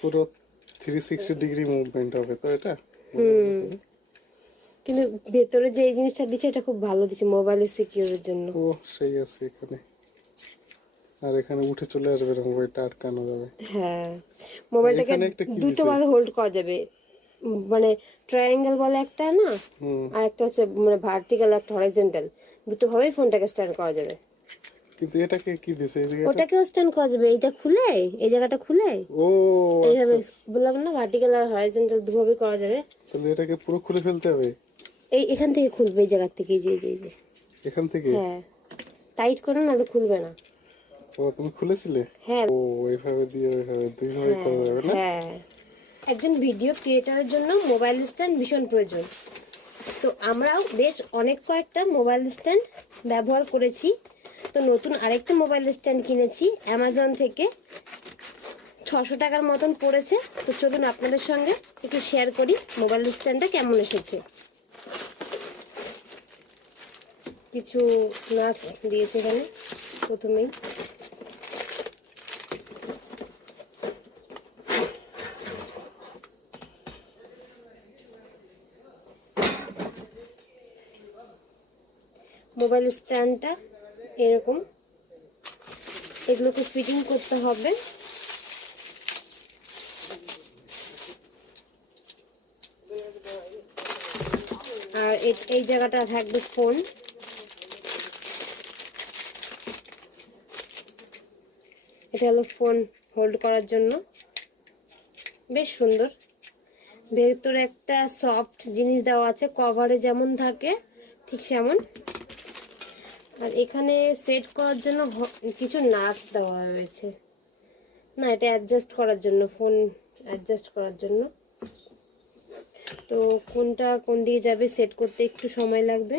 পুরো 360 degree movement হবে তো এটা। কিন্তু ভেতরে যে এই জিনিসটা দিচ্ছে এটা খুব ভালো দিচ্ছে মোবাইলের সিকিউরের জন্য। ও সেই আছে এখানে, আর এখানে উঠে চলে আসবে না, মোবাইলটা আটকানো যাবে। হ্যাঁ, মোবাইলটাকে এখানে একটা কি দুটো দিছে? ভাবে হোল্ড করা যাবে, মানে ট্রায়াঙ্গেল বলে একটা না, আর একটা হচ্ছে মানে ভার্টিক্যাল একটা হরিজন্টাল, দুটো ভাবেই ফোনটাকে স্ট্যান্ড করা যাবে। কিন্তু এটাকে কি দিছে এই জায়গাটা? ওটাকেও স্ট্যান্ড করা যাবে, এইটা খুলে এই জায়গাটা খুলে ও আচ্ছা এইভাবে আচ্ছা। বললাম না ভার্টিক্যাল আর হরিজন্টাল দুভাবে করা যাবে। তাহলে এটাকে পুরো খুলে ফেলতে হবে এখান থেকে খুলবে, এই জায়গা থেকে, এই যে এই যে। এখান থেকে? হ্যাঁ, টাইট করো নাহলে খুলবে না। ও তুমি খুলেছিলে? হ্যাঁ ও এইভাবে দিয়ে ওইভাবে দুই ভাবে করা যাবে না? হ্যাঁ, একজন ভিডিও ক্রিয়েটরের জন্য মোবাইল স্ট্যান্ড ভীষণ প্রয়োজন। তো আমরাও বেশ অনেক কয়েকটা মোবাইল স্ট্যান্ড ব্যবহার করেছি। তো নতুন আরেকটা মোবাইল স্ট্যান্ড কিনেছি অ্যামাজন থেকে, 600 টাকার মতন পড়েছে। তো চলুন আপনাদের সঙ্গে একটু শেয়ার করি মোবাইল স্ট্যান্ডটা কেমন এসেছে। কিছু নাটস দিয়েছে এখানে প্রথমেই। মোবাইল স্ট্যান্ডটা এরকম, এগুলোকে ফিটিং করতে হবে। আর এই জায়গাটা থাকবে ফোন। এটা হলো ফোন হোল্ড করার জন্য, বেশ সুন্দর। ভেতরে একটা সফট জিনিস দেওয়া আছে, কভারে যেমন থাকে ঠিক সেমন। আর এখানে সেট করার জন্য কিছু নাটস দেওয়া হয়েছে, না এটা অ্যাডজাস্ট করার জন্য, ফোন অ্যাডজাস্ট করার জন্য। তো কোনটা কোন দিকে যাবে সেট করতে একটু সময় লাগবে,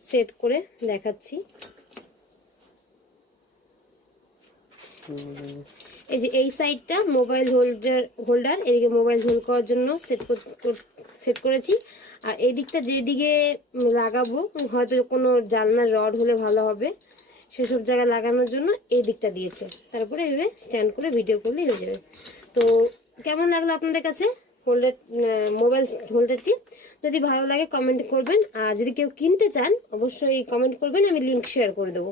সেট করে দেখাচ্ছি। এই যে এই সাইডটা মোবাইল হোল্ডার, এদিকে মোবাইল হোল্ড করার জন্য সেট করেছি। আর এই দিকটা যেদিকে লাগাবো, হয়তো কোনো জানলার রড হলে ভালো হবে, সেসব জায়গায় লাগানোর জন্য এই দিকটা দিয়েছে। তারপরে এইভাবে স্ট্যান্ড করে ভিডিও করলেই হয়ে যাবে। তো কেমন লাগলো আপনাদের কাছে মোবাইল হোল্ডারটি? যদি ভালো লাগে কমেন্ট করবেন, আর যদি কেউ কিনতে চান অবশ্যই কমেন্ট করবেন, আমি লিঙ্ক শেয়ার করে দেবো।